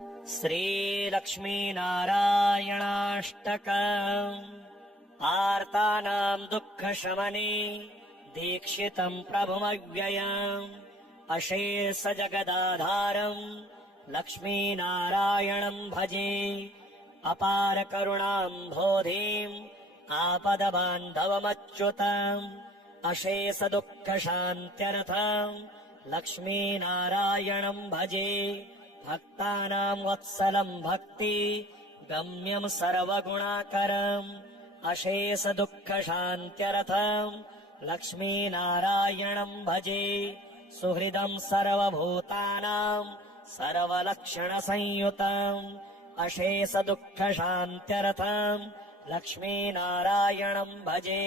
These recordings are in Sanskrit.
श्रीलक्ष्मीनारायणाष्टकम् आर्तानां दुःखशमने दीक्षितम् प्रभुमव्ययम् अशेष जगदाधारम् लक्ष्मीनारायणम् भजे। अपार करुणाम्भोधिम् आपदबान्धवमच्युतम् अशेष दुःखशान्त्यर्थम् लक्ष्मीनारायणम् भजे। भक्तानां वत्सलं भक्ति गम्यं सर्वगुणाकरम् अशेष दुःखशान्त्यर्थम् लक्ष्मीनारायणम् भजे। सुहृदं सर्वभूतानां सर्वलक्षणसंयुतम् अशेष दुःखशान्त्यर्थम् लक्ष्मीनारायणम् भजे।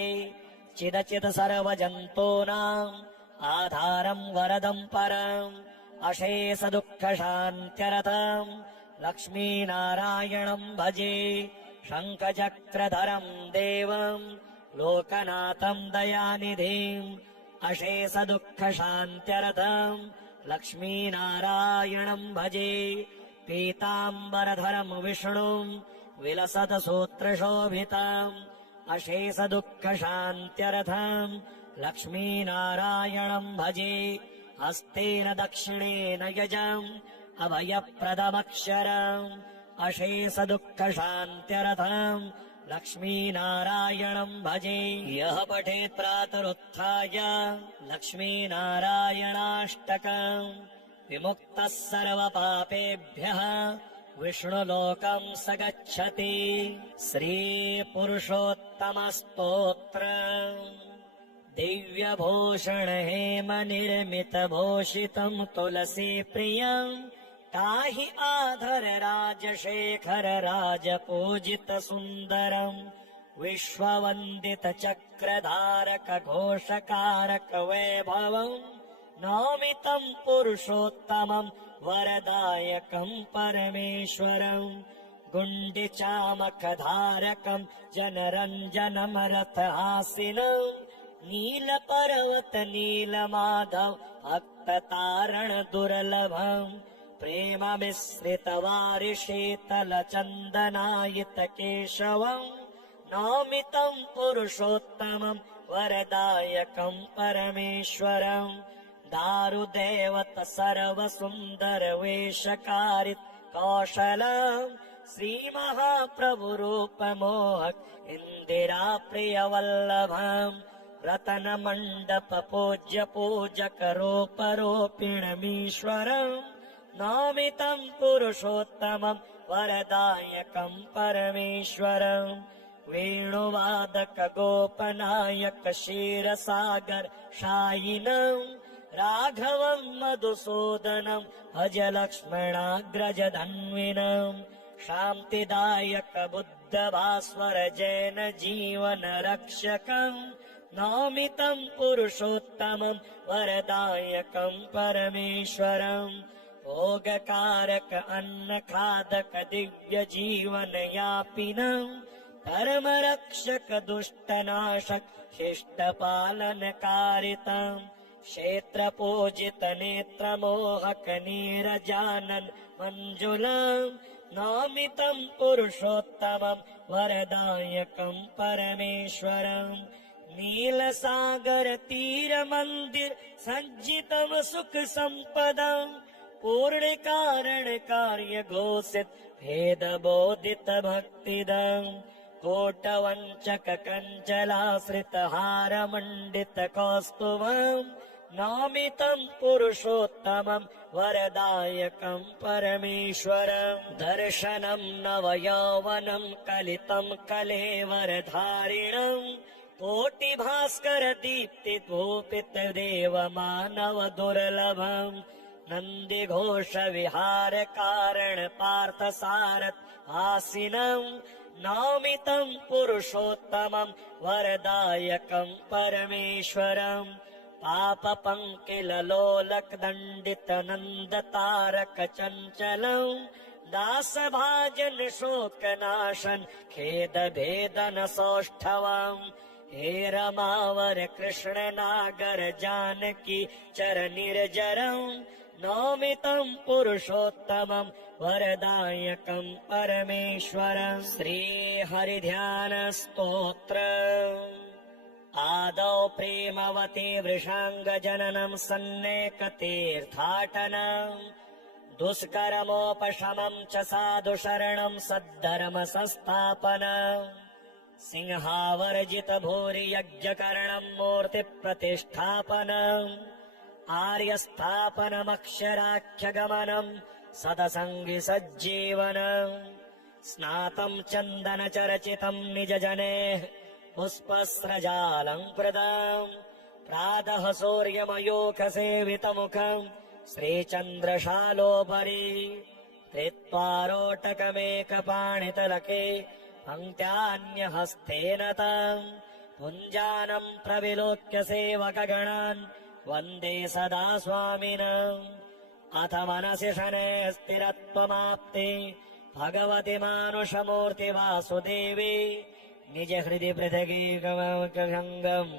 चिदचित् सर्वजन्तूनाम् आधारम् वरदम् परम् अशेष दुःखशान्त्यर्थम् लक्ष्मीनारायणम् भजे। शङ्खचक्रधरम् देवम् लोकनाथम् दयानिधिम् अशेष दुःखशान्त्यर्थम् लक्ष्मीनारायणम् भजे। पीताम्बरधरम् विष्णुम् विलसत सूत्रशोभितम् अशेष दुःखशान्त्यर्थम् लक्ष्मीनारायणम् भजे। हस्तेन दक्षिणेन यजम् अभयप्रदमक्षरम् अशेष दुःखशान्त्यर्थम् लक्ष्मीनारायणम् भजे। यः पठेत् प्रातरुत्थाय लक्ष्मीनारायणाष्टकम् विमुक्तः सर्वपापेभ्यः विष्णुलोकम् स गच्छति। श्रीपुरुषोत्तमस्तोत्र दिव्यभूषण हेम निर्मित भूषितम् तुलसी प्रियम् ताहि आधर राजशेखर राजपूजित सुन्दरम् विश्ववन्दित चक्रधारक घोषकारक वैभवम् नौमितम् पुरुषोत्तमम् वरदायकम् परमेश्वरम् गुण्डिचामखधारकम् जनरञ्जनम् रथहासिनम् नीलपर्वत नीलमाधव भक्ततारण दुर्लभम् प्रेम मिश्रित वारिशीतल चन्दनायित केशवम् नौमितम् पुरुषोत्तमम् वरदायकम् परमेश्वरम् दारुदेवत सर्वसुन्दर वेशकारित कौशलम् श्रीमहाप्रभुरूपमोहक इन्दिरा प्रियवल्लभम् रतनमण्डप पूज्य पूजक रूपरोपिणमीश्वरम् नौमितम् पुरुषोत्तमम् वरदायकम् परमेश्वरम् वेणुवादक गोपनायक क्षीरसागर शायिनम् राघवम् मधुसूदनम् भज लक्ष्मणाग्रज धन्विनम् शान्तिदायक बुद्ध भास्वर जैन जीवन रक्षकम् नौमितम् पुरुषोत्तमम् वरदायकम् परमेश्वरम् भोगकारक अन्नखादक दिव्य जीवन यापिनम् धर्मरक्षक दुष्टनाशक शिष्टपालनकारितम् क्षेत्रपूजित नेत्रमोहक नीरजानन मञ्जुलम् नौमितम् पुरुषोत्तमम् वरदायकम् परमेश्वरम् नीलसागर तीर मंदिर सज्जितम् सुख संपदम् पूर्ण कारण कार्य घोषित भेद बोधित भक्तिदम् कोटवञ्चक कञ्चलाश्रित हार मण्डित कौस्तुभम् नौमितम् पुरुषोत्तमम् वरदायकम् परमेश्वरम् दर्शनम् नवयौवनम् कलितम् कलेवरधारिणम् कोटिभास्कर दीप्ति भूपित देव मानव दुर्लभम् नन्दी घोष विहार कारण पार्थ सारथ आसीनम् नौमितम् पुरुषोत्तमम् वरदायकम् परमेश्वरम् पाप पंकिल लोलक दण्डित नन्द तारक चञ्चलम् दास भाजन शोक नाशन खेद भेदन सौष्ठवम् हे रमावर कृष्ण नागर जानकी चर निर्जरम् नौमि तं पुरुषोत्तमं वरदायकं परमेश्वरं। श्रीहरिध्यानस्तोत्र। आदौ प्रेमवती वृषाङ्गजननं सन्नेकतीर्थाटनम् दुष्कर्मोपशमं च साधुशरणं सद्धर्म संस्थापनम् सिंहावर्जित भूरि यज्ञकरणं मूर्तिप्रतिष्ठापनम् आर्यस्थापनमक्षराख्यगमनं सदसङ्गि सज्जीवनम् स्नातं चन्दनचरचितं निजजनेः पुष्पस्रजालङ्कृतम् प्रातः सूर्यमयूखसेवितमुखम् श्रीचन्द्रशालोपरि त्रित्वारोटकमेकपाणितलके पङ्क्त्यान्यहस्तेन तम् पुञ्जानम् प्रविलोक्य सेवकगणान् वन्दे सदा स्वामिनम्। अथ मनसि शनैः स्थिरत्वमाप्ते भगवति मानुषमूर्ति वासुदेवी निज हृदि पृथगेकमङ्गम्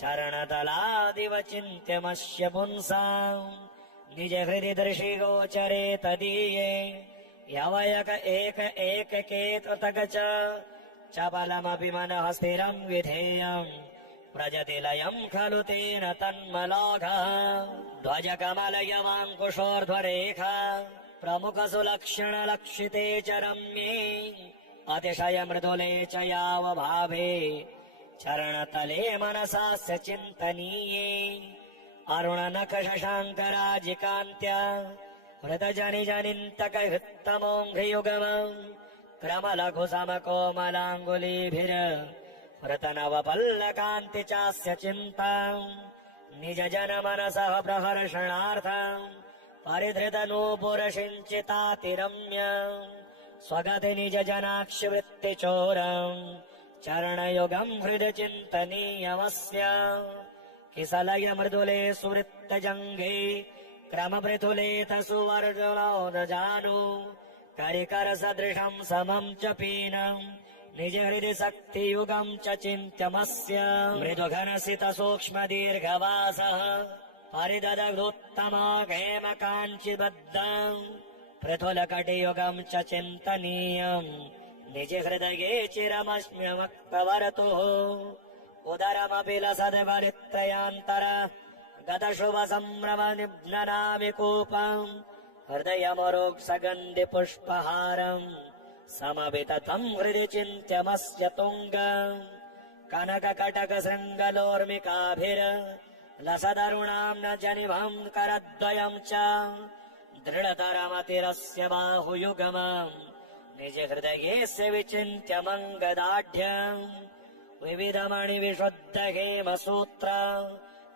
चरणतलादिव चिन्त्यमस्य पुंसाम् निज हृदि दर्शिगोचरे तदीये यवयक एक एककेतृतक च बलमपि मनः स्थिरम् विधेयम् व्रजति लयम् खलु तेन तन्मलाघः ध्वजकमलयवाङ्कुशोर्ध्वरेखा प्रमुखसुलक्षणलक्षिते च रम्ये अतिशय मृदुले च यावभावे चरणतले मनसास्य चिन्तनीये अरुणनख शशाङ्कराजिकान्त्या हृतजनिजनिन्तक हृत्तमोऽङ्घ्रियुगमम् क्रमलघु समकोमलाङ्गुलीभिर हृतनवपल्लकान्ति चास्य चिन्ताम् निज जन मनसः प्रहर्षणार्थम् परिधृतनूपुरसिञ्चितातिरम्यम् स्वगति निज जनाक्षिवृत्तिचोरम् चरणयुगम् हृदि चिन्तनीयमस्य किसलय मृदुले सुवृत्तजङ्गे क्रमपृथुलेत सुवर्णोदजानु करिकर सदृशम् समम् च पीनम् निज हृदि शक्तियुगम् च चिन्त्यमस्य मृदुघनसित सूक्ष्म दीर्घवासः परिददग्धोत्तमा हेम काञ्चिबद्धम् पृथुलकटियुगम् च चिन्तनीयम् निज हृदये चिरमस्म्यमक्तवरतुः उदरमपि लसद्वरित्रयान्तर गतशुभ सम्भ्रम निघ्ननामि कूपम् हृदयमरोक्सगन्धि पुष्पहारम् समविततम् हृदि चिन्त्यमस्य तुङ्गम् कनककटक शृङ्गलोर्मिकाभिर लसदरुणाम् न जनिभम् करद्वयम् च दृढतरमतिरस्य बाहुयुगमम् निज हृदयेस्य विचिन्त्यमङ्गदाढ्यम् विविधमणिविशुद्ध हेमसूत्र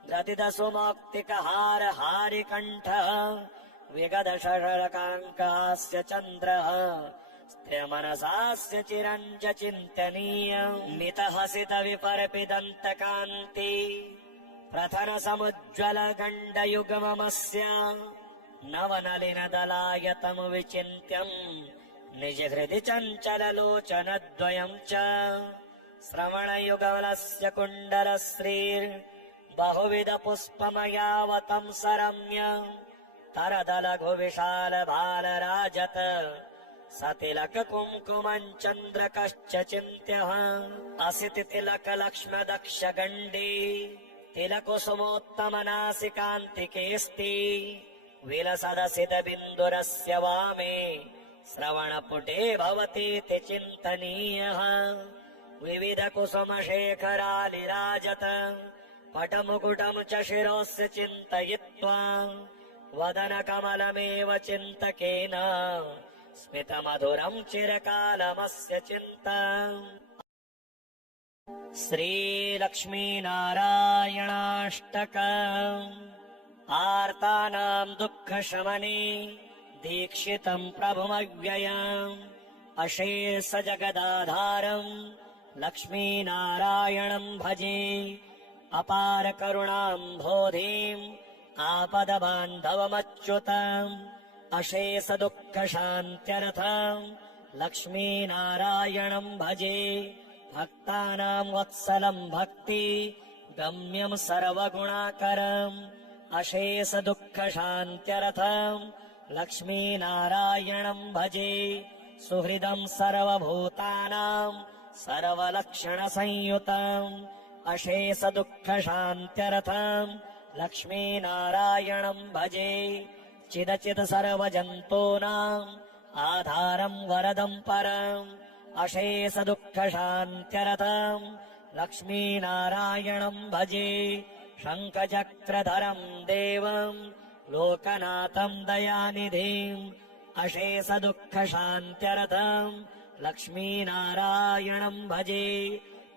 ग्रथितसुमौक्तिकहार हारिकण्ठः विगद शशरकाङ्कास्य चन्द्रः स्त्रियमनसास्य चिरम् च चिन्तनीयम् मितहसित विपर्पिदन्तकान्ति प्रथन समुज्ज्वल गण्डयुगमस्य नवनलिनदलायतम् विचिन्त्यम् निज हृदि चञ्चललोचनद्वयम् च श्रवणयुगलस्य कुण्डलश्रीर् बहुविध पुष्पमयावतम् सरम्य तरदलघु विशाल भालराजत सतिलक कुङ्कुमम् चन्द्रकश्च चिन्त्यः असिति तिलक लक्ष्म दक्ष गण्डी तिलकुसुमोत्तमनासिकान्तिकेऽस्ति विलसदसित बिन्दुरस्य वामे श्रवणपुटे भवतीति चिन्तनीयः विविध कुसुम शेखरालिराजत पटमुकुटम् च शिरोस्य चिन्तयित्वा वदन कमलमेव चिन्तकेन स्मितमधुरम् चिरकालमस्य चिन्ता श्रीलक्ष्मीनारायणाष्टकम् आर्तानाम् दुःखशमने दीक्षितम् प्रभुमव्ययम् अशेष जगदाधारम् लक्ष्मीनारायणम् भजे अपार करुणाम्भोधिम् आपदबान्धवमच्युतम् अशेष दुःखशान्त्यर्थम् लक्ष्मीनारायणम् भजे भक्तानाम् वत्सलम् भक्ति गम्यम् सर्वगुणाकरम् अशेष दुःख शान्त्यर्थम् लक्ष्मीनारायणम् भजे सुहृदम् सर्वभूतानाम् सर्वलक्षणसंयुतम् अशेष दुःख शान्त्यर्थम् लक्ष्मीनारायणम् भजे चिदचित् सर्वजन्तूनाम् आधारम् वरदम् परम् अशेष दुःख शान्त्यर्थम् लक्ष्मीनारायणम् भजे शङ्खचक्रधरम् देवम् लोकनाथम् दयानिधिम् अशेष दुःख शान्त्यर्थम् लक्ष्मीनारायणम् भजे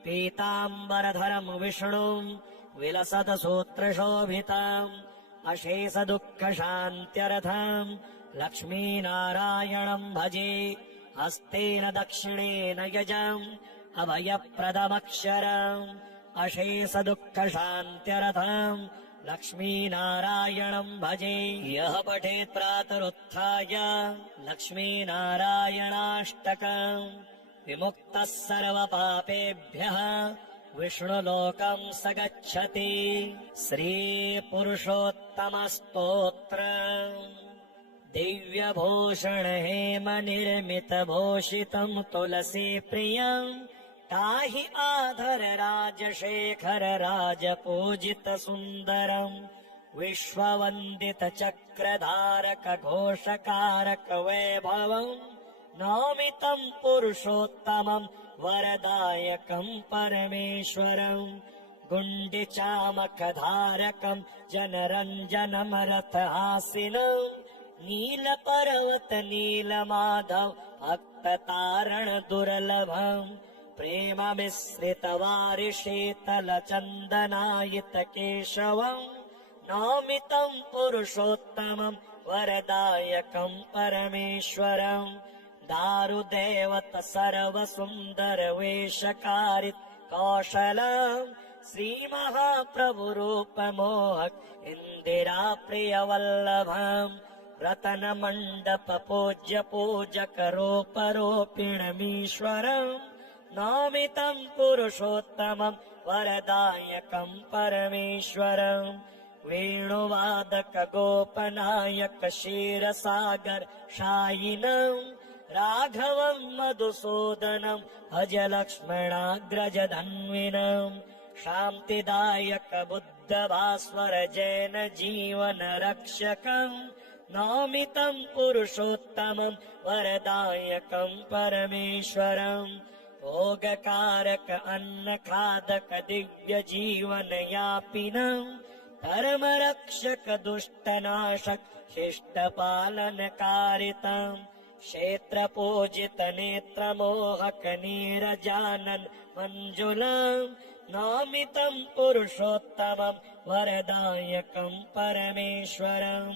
पीताम्बरधरम् विष्णुम् विलसत सूत्रशोभितम् अशेष दुःख शान्त्यर्थम् लक्ष्मीनारायणम् भजे हस्तेन दक्षिणेन यजम् अभयप्रदमक्षरम् अशेष दुःख शान्त्यर्थम् लक्ष्मीनारायणम् भजे यः पठेत् प्रातरुत्थाय लक्ष्मीनारायणाष्टकम् विमुक्तः सर्वपापेभ्यः विष्णुलोकम् स गच्छति श्रीपुरुषोत्तमस्तोत्र दिव्यभूषण हेम निर्मित भूषितम् तुलसी प्रियम् ताहि आधर राजशेखर राजपूजित सुन्दरम् विश्ववन्दित चक्रधारक घोषकारक वैभवम् नौमितम् पुरुषोत्तमम् वरदायकम् परमेश्वरम् गुण्डिचामकधारकम् जनरञ्जनमरथहासिनम् नीलपर्वत नीलमाधव भक्ततारण दुर्लभम् प्रेममिश्रित वारिशीतल चन्दनायित केशवम् नौमितम् पुरुषोत्तमम् वरदायकम् परमेश्वरम् दारुदेवत सर्वसुन्दर वेशकारित् कौशलम् श्रीमहाप्रभुरूपमोहक इन्दिरा प्रियवल्लभम् रतनमण्डप पूज्य पूजक रूपरूपिणमीश्वरम् नौमितम् पुरुषोत्तमम् वरदायकम् परमेश्वरम् वेणुवादक गोपनायक क्षीरसागर शायिनम् राघवम् मधुसूदनम् भज लक्ष्मणाग्रज धन्विनम् शान्तिदायक बुद्ध भास्वर जैन जीवन रक्षकम् नौमितम् पुरुषोत्तमम् वरदायकम् परमेश्वरम् भोगकारक अन्नखादक दिव्य जीवन यापिनम् धर्मरक्षक दुष्टनाशक शिष्टपालनकारितम् क्षेत्रपूजित नेत्रमोहक नीरजानन मञ्जुलम् नौमितम् पुरुषोत्तमम् वरदायकम् परमेश्वरम्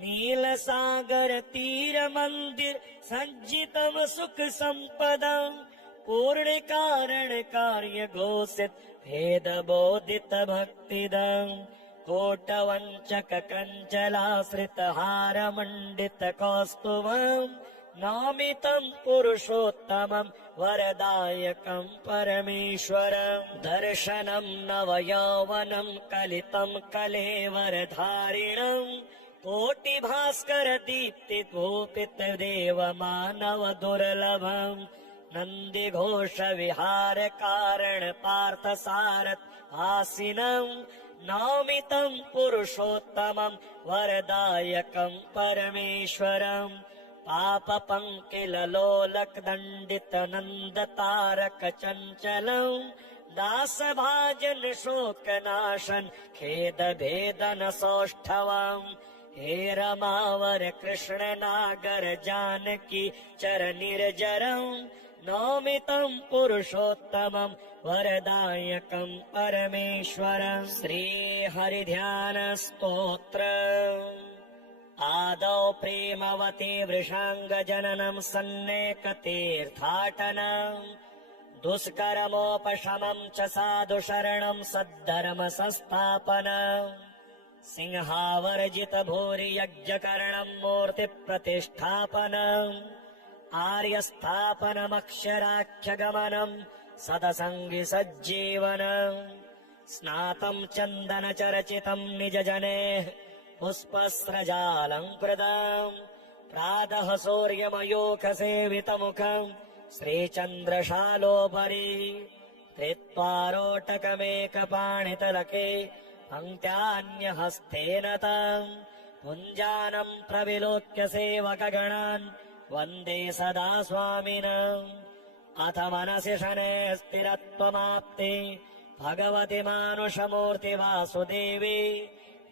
नीलसागर तीर मंदिर सज्जितम् सुख सम्पदम् पूर्ण कारण कार्य घोषित भेद बोधित भक्तिदम् कोटवञ्चक कञ्चलाश्रित हार मण्डित कौस्तुभम् नौमितम् पुरुषोत्तमम् वरदायकम् परमेश्वरम् दर्शनम् नवयौवनम् कलितम् कलेवरधारिणम् कोटिभास्कर दीप्ति गोपित देव मानव दुर्लभम् नन्दी घोष विहार कारण पार्थ सारथ आसीनम् नौमितम् पुरुषोत्तमम् वरदायकम् परमेश्वरम् पाप पंकिल लोलक दण्डित नन्द तारक चञ्चलम् दास भाजन शोक नाशन खेद भेदन सौष्ठवम् हे रमावर कृष्ण नागर जानकी चर निर्जरम् नौमितम् पुरुषोत्तमम् वरदायकम् परमेश्वरम् श्रीहरिध्यान स्तोत्र आदौ प्रेमवती वृषांग जननम् सन्नेकतीर्थाटनम् दुष्कर्मोपशमम् च साधु शरणम् सद्धर्म संस्थापनम् सिंहावर्जित भूरि यज्ञकरणम् मूर्ति प्रतिष्ठापनम् आर्यस्थापनमक्षराख्यगमनम् सदसङ्गि सज्जीवनम् स्नातम् चन्दनचर्चितम् निजजनेः पुष्पस्रजालङ्कृतम् प्रातः सूर्यमयूखसेवितमुखम् श्रीचन्द्रशालोपरि धृत्वारोटकमेकपाणितलके पङ्क्त्यान्यहस्तेन ताम् पुञ्जानम् प्रविलोक्य सेवकगणान् वन्दे सदा स्वामिनम् अथ मनसि शनैः स्थिरत्वमाप्ते भगवति मानुषमूर्ति वासुदेवी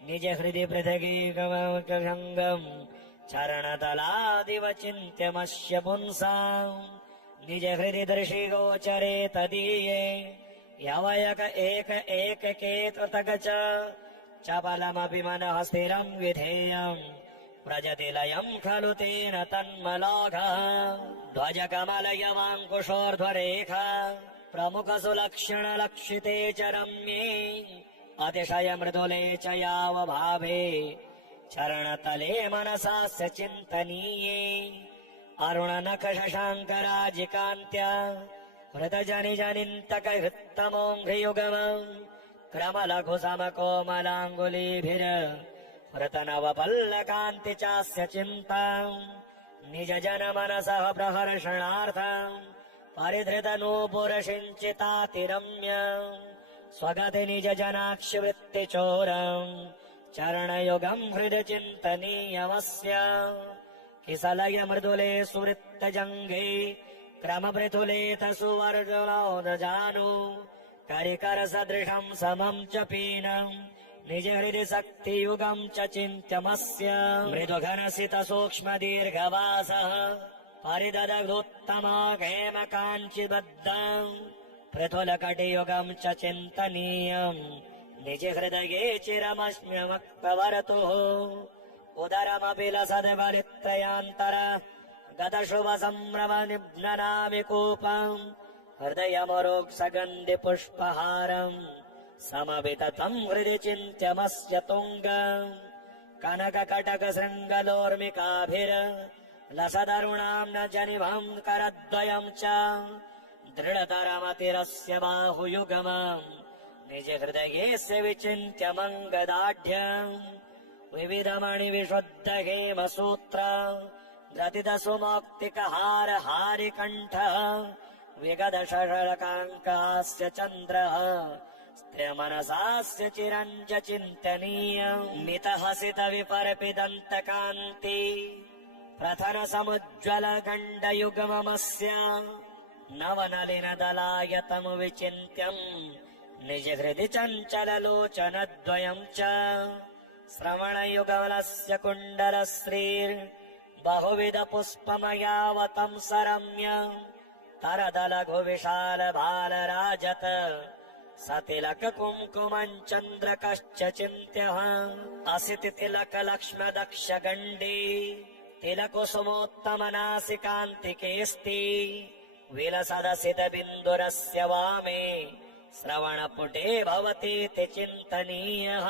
निज हृदि पृथगेकमङ्गम् चरणतलादिव चिन्त्यमस्य पुंसाम् निज हृदि दर्शिगोचरे तदीये यवयक एककेतृतग च बलमपि मनः स्थिरम् विधेयम् व्रजति लयम् खलु तेन तन्मलाघः ध्वजकमलयवाङ्कुशोर्ध्वरेखा प्रमुखसुलक्षणलक्षिते च रम्ये अतिशय मृदुले च यावभावे चरणतले मनसास्य चिन्तनीये अरुणनखशशाङ्कराजिकान्त्या हृतजनिजनिन्तकहृत्तमोऽघ्रियुगमम् क्रमलघुसमकोमलाङ्गुलीभिर हृतनवपल्लकान्ति चास्य चिन्ताम् निज जनमनसः प्रहर्षणार्थम् परिधृतनूपुरसिञ्चितातिरम्य स्वगति निज जनाक्षिवृत्तिचोरम् चरणयुगम् हृदि चिन्तनीयमस्य किसलय मृदुले सुवृत्तजङ्गे क्रमपृथुलेत सुवर्गजानु करिकर सदृशम् समम् च पीनम् निज हृदि शक्तियुगम् च चिन्त्यमस्य मृदुघनसित सूक्ष्म दीर्घवासः परिददग्धोत्तमा हेम काञ्चिबद्धम् पृथुलकटियुगम् च चिन्तनीयम् निज हृदये चिरमस्म्यमक्तवरतुः उदरमपि लसद्बलित्रयान्तर गतशुभ सम्भ्रम निघ्ननाविकूपम् हृदयमरोक्सगन्धि पुष्पहारम् समविततम् हृदि चिन्त्यमस्य तुङ्गम् कनककटक शृङ्गलोर्मिकाभिर लसदरुणाम् न जनिभम् करद्वयम् च दृढतरमतिरस्य बाहुयुगमम् निज हृदयेस्य विचिन्त्यमङ्गदाढ्यम् विविधमणिविशुद्ध हेमसूत्र द्रतित सुमौक्तिकहार हारिकण्ठः विगद शशकाङ्कास्य चन्द्रः स्त्रियमनसास्य चिरञ्ज चिन्तनीयम् मितहसित विपर्पिदन्तकान्ति प्रथन समुज्ज्वल गण्डयुगममस्य नवनलिनदलायतम् विचिन्त्यम् निज हृदि चञ्चललोचनद्वयम् च श्रवणयुगलस्य कुण्डलश्रीर् बहुविध पुष्पमयावतम् सरम्य तरदलघु विशाल बालराजत सतिलक कुङ्कुमम् चन्द्रकश्च चिन्त्यः असिति तिलक लक्ष्म दक्ष गण्डी तिलकुसुमोत्तम नासिकान्तिकेऽस्ति विलसदसित बिन्दुरस्य वामे श्रवणपुटे भवतीति चिन्तनीयः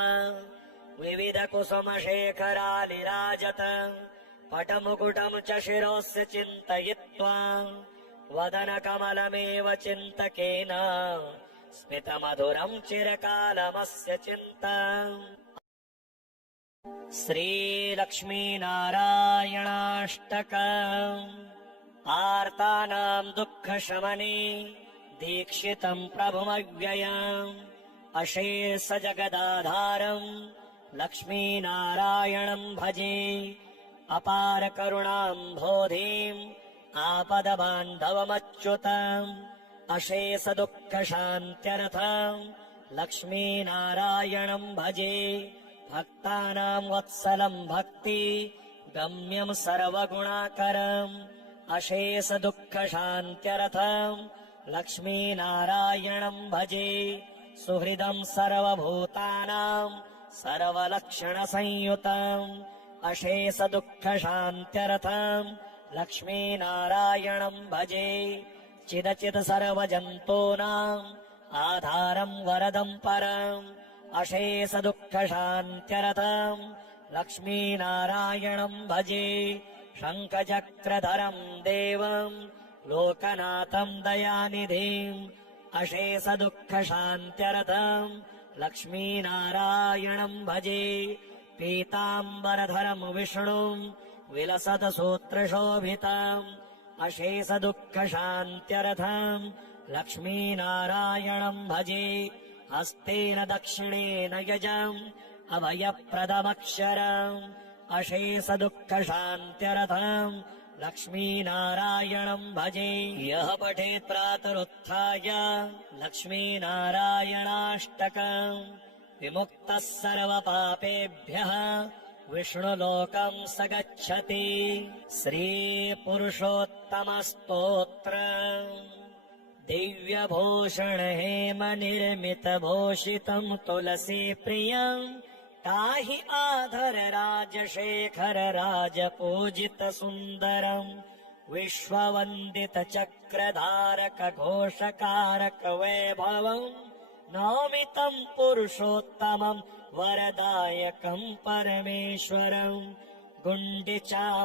विविध कुसुम शेखरालिराजत पटमुकुटम् च शिरोस्य चिन्तयित्वा वदन कमलमेव चिन्तकेन स्मितमधुरम् चिरकालमस्य चिन्ता श्रीलक्ष्मीनारायणाष्टकम् आर्तानाम् दुःखशमने दीक्षितम् प्रभुमव्ययम् अशेष जगदाधारम् लक्ष्मीनारायणम् भजे अपार करुणाम्भोधिम् आपदबान्धवमच्युतम् अशेष दुःखशान्त्यर्थम् लक्ष्मीनारायणम् भजे भक्तानाम् वत्सलम् भक्ति गम्यम् सर्वगुणाकरम् अशेष दुःखशान्त्यर्थम् लक्ष्मीनारायणम् भजे सुहृदम् सर्वभूतानाम् सर्वलक्षणसंयुतम् अशेष दुःखशान्त्यर्थम् लक्ष्मीनारायणम् भजे चिदचित् सर्वजन्तूनाम् आधारम् वरदम् परम् अशेष दुःखशान्त्यर्थम् लक्ष्मीनारायणम् भजे शङ्खचक्रधरम् देवम् लोकनाथम् दयानिधिम् अशेष दुःखशान्त्यर्थम् लक्ष्मीनारायणम् भजे पीताम्बरधरम् विष्णुम् विलसतसूत्रशोभिताम् अशेषदुःखशान्त्यर्थम् लक्ष्मीनारायणम् भजे हस्तेन दक्षिणेन यजम् अभयप्रदमक्षरम् अशेषदुःखशान्त्यर्थम् लक्ष्मीनारायणम् भजे यः पठेत् प्रातरुत्थाय लक्ष्मीनारायणाष्टकम् विमुक्तः सर्वपापेभ्यः विष्णुलोकम् स गच्छति श्रीपुरुषोत्तमस्तोत्र दिव्यभूषण हेम निर्मित भूषितम् तुलसी प्रियम् ताहि आधर राजशेखर राजपूजित सुन्दरम् विश्ववन्दित चक्रधारक घोषकारक वैभवम् नौमितम् पुरुषोत्तमम् वरदायकम् परमेश्वरम्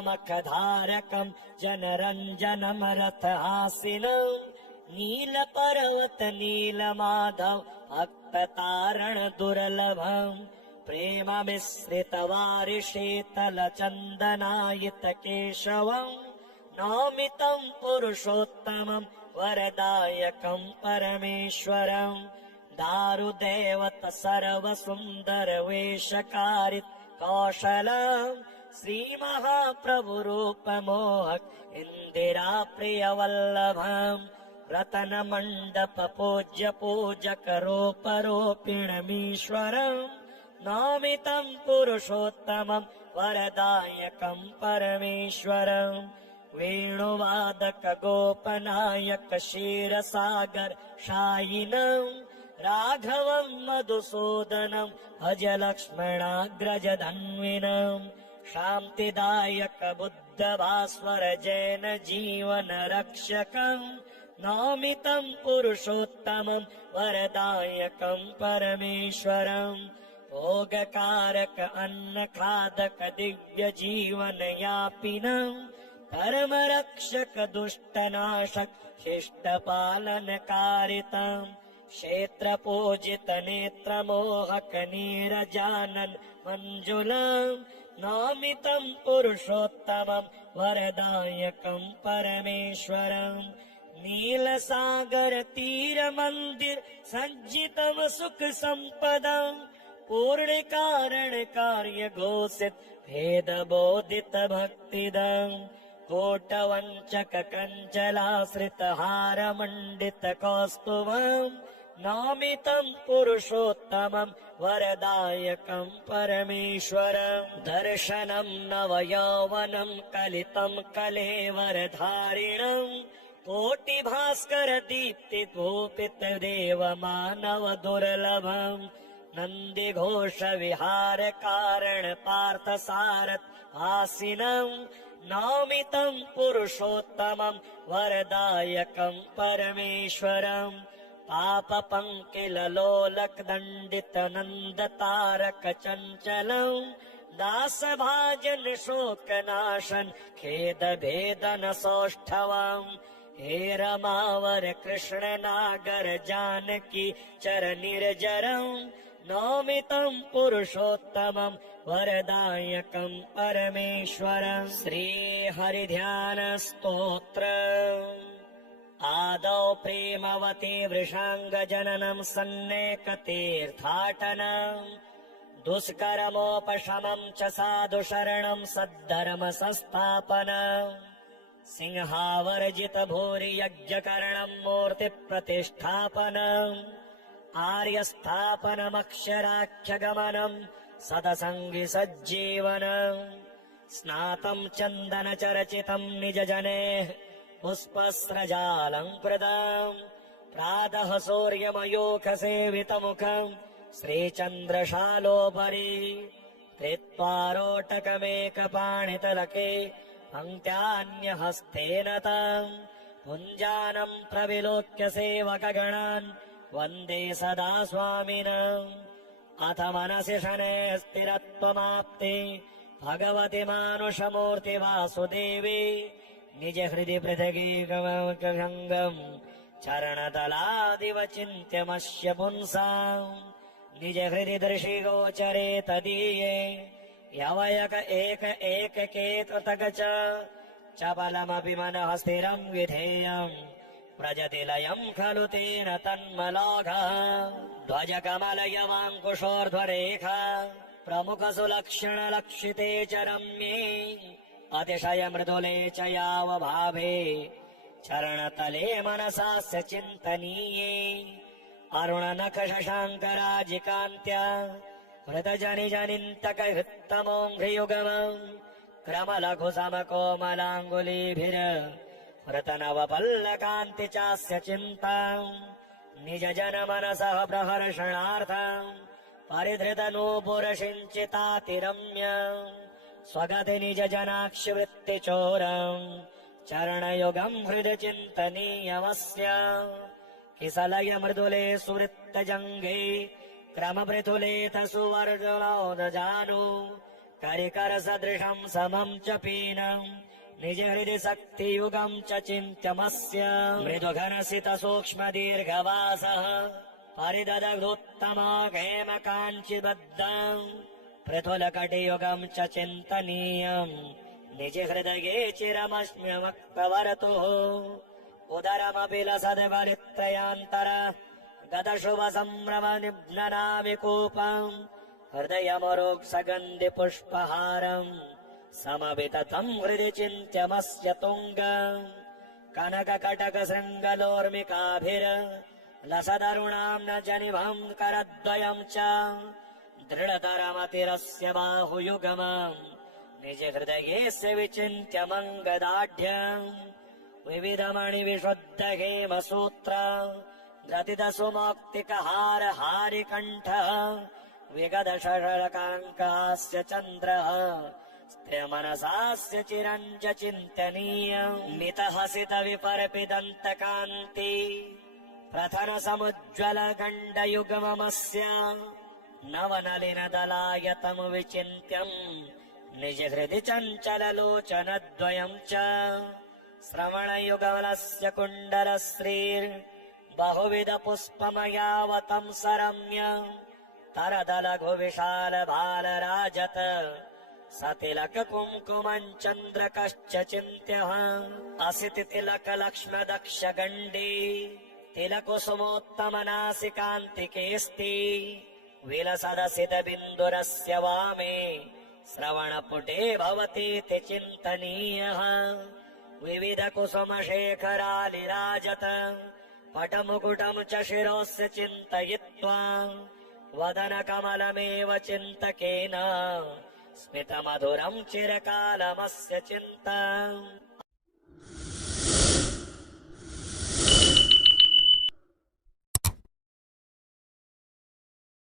गुण्डिचामखधारकम् जनरञ्जनम् रथहासिनम् नीलपर्वत नीलमाधव भक्ततारण दुर्लभम् प्रेम मिश्रित वारिशीतल चन्दनायित केशवम् नौमितम् पुरुषोत्तमम् वरदायकम् परमेश्वरम् दारुदेवत सर्वसुन्दर वेशकारित् कौशलम् श्रीमहाप्रभुरूपमोहक इन्दिरा प्रियवल्लभम् रतनमण्डप पूज्य पूजक रूपरूपिणमीश्वरम् नौमितम् पुरुषोत्तमम् वरदायकम् परमेश्वरम् वेणुवादक गोपनायक क्षीरसागर शायिनम् राघवम् मधुसूदनम् भज लक्ष्मणाग्रज धन्विनम् शान्तिदायक बुद्ध भास्वर जैन जीवन रक्षकम् नौमितम् पुरुषोत्तमम् वरदायकम् परमेश्वरम् भोगकारक अन्नखादक दिव्य जीवन यापिनम् धर्मरक्षक दुष्टनाशक शिष्टपालनकारितम् क्षेत्रपूजित नेत्रमोहक नीरजानन मञ्जुलम् नौमितम् पुरुषोत्तमम् वरदायकम् परमेश्वरम् नीलसागर तीर मंदिर सज्जितम् सुख सम्पदम् पूर्णकारण कार्य घोषित भेद बोधित भक्तिदम् कोटवञ्चक कञ्चलाश्रित हार मण्डित कौस्तुभम् नौमितम् पुरुषोत्तमम् वरदायकम् परमेश्वरम् दर्शनम् नवयौवनम् कलितम् कलेवरधारिणम् कोटिभास्कर दीप्ति धूपित देव मानव दुर्लभम् नन्दी घोष विहार कारण पार्थ सारथ आसीनम् नौमितम् पुरुषोत्तमम् वरदायकम् परमेश्वरम् पाप पंकिल लोलक दण्डित नन्द तारक चञ्चलम् दास भाजन शोक नाशन खेद भेदन सौष्ठवम् हे रमावर कृष्ण नागर जानकी चर निर्जरम् नौमितम् पुरुषोत्तमम् वरदायकम् परमेश्वरम् श्रीहरिध्यान स्तोत्र आदौ प्रेमवती वृषांग जननम् सन्नेकतीर्थाटनम् दुष्कर्मोपशमम् च साधु शरणम् सद्धर्म संस्थापनम् सिंहावर्जित भूरि यज्ञकरणम् मूर्ति प्रतिष्ठापनम् आर्यस्थापनमक्षराख्यगमनम् सदसङ्गि सज्जीवनम् स्नातम् चन्दन चर्चितम् निज जनेः पुष्पस्रजालङ्कृतम् प्रातः सूर्यमयूख सेवितमुखम् श्रीचन्द्रशालोपरि कृत्वारोटकमेकपाणितलके पङ्क्त्यान्यहस्तेन तम् पुञ्जानम् प्रविलोक्य सेवकगणान् वन्दे सदा स्वामिनम् अथ मनसि शनैः स्थिरत्वमाप्ते भगवति मानुषमूर्ति वासुदेवी निज हृदि पृथगीकमङ्गम् चरणतलादिव चिन्त्यमस्य पुंसाम् निज हृदि दर्शि गोचरे तदीये यवयक एक केतृतक चपलमपि मनः स्थिरम् विधेयम् व्रजति लयम् खलु तेन तन्मलाघः ध्वजकमलयवाङ्कुशोर्ध्वरेखा प्रमुख सुलक्षण लक्षिते च रम्ये अतिशय मृदुले च यावभावे चरणतले मनसास्य चिन्तनीये अरुण नख शशाङ्कराजिकान्त्या हृतजनिजनिन्तक हृत्तमोऽघ्रियुगमम् क्रमलघु समकोमलाङ्गुलीभिर हृतनवपल्लकान्ति चास्य चिन्ता निज जन मनसः प्रहर्षणार्थम् परिधृत नूपुरसिञ्चितातिरम्य स्वगति निज जनाक्षिवृत्ति चोरम् चरणयुगम् हृदि चिन्तनीयमस्य किसलय मृदुले सुवृत्तजङ्गे क्रमपृथुलेत सुवर्जनोदजानु करिकर सदृशम् समम् च पीनम् निज हृदि शक्तियुगम् च चिन्त्यमस्य मृदुघनसित सूक्ष्म दीर्घवासः परिददग्धोत्तमा हेम काञ्चिबद्धम् पृथुलकटियुगम् च चिन्तनीयम् निज हृदये चिरमस्म्यमक्तवर्तुः उदरमपि लसद्वलित्रयान्तर गतशुभ सम्भ्रम निघ्ननाविकूपम् हृदयमरोक्सगन्धि पुष्पहारम् समविततम् हृदि चिन्त्यमस्य तुङ्गम् कनककटक शृङ्गलोर्मिकाभिर लसदरुणाम् न जनिभम् करद्वयम् च दृढतरमतिरस्य बाहुयुगमम् निज हृदयेस्य विचिन्त्यमङ्गदाढ्यम् विविधमणिविशुद्ध हेमसूत्र ग्रथित सुमौक्तिकहार हारिकण्ठः विगत शशकाङ्कास्य चन्द्रः स्त्रियमनसास्य चिरम् च चिन्तनीयम् मितहसित विपर्पिदन्तकान्ति प्रथन समुज्ज्वल गण्डयुगमस्य नवनलिनदलायतम् विचिन्त्यम् निज हृदि चञ्चललोचनद्वयम् च श्रवणयुगलस्य कुण्डलश्रीर्बहुविध पुष्पमयावतम् सरम्य तरदलघु विशाल बालराजत सतिलक कुङ्कुमम् चन्द्रकश्च चिन्त्यः असिति तिलक लक्ष्म दक्ष गण्डी तिलकुसुमोत्तम नासिकान्तिकेऽस्ति विलसदसित बिन्दुरस्य वामे श्रवणपुटे भवतीति चिन्तनीयः विविध कुसुम शेखरालिराजत पटमुकुटम् च शिरोस्य चिन्तयित्वा वदन कमलमेव चिन्तकेन स्मितमधुरम् चिरकालमस्य चिन्ता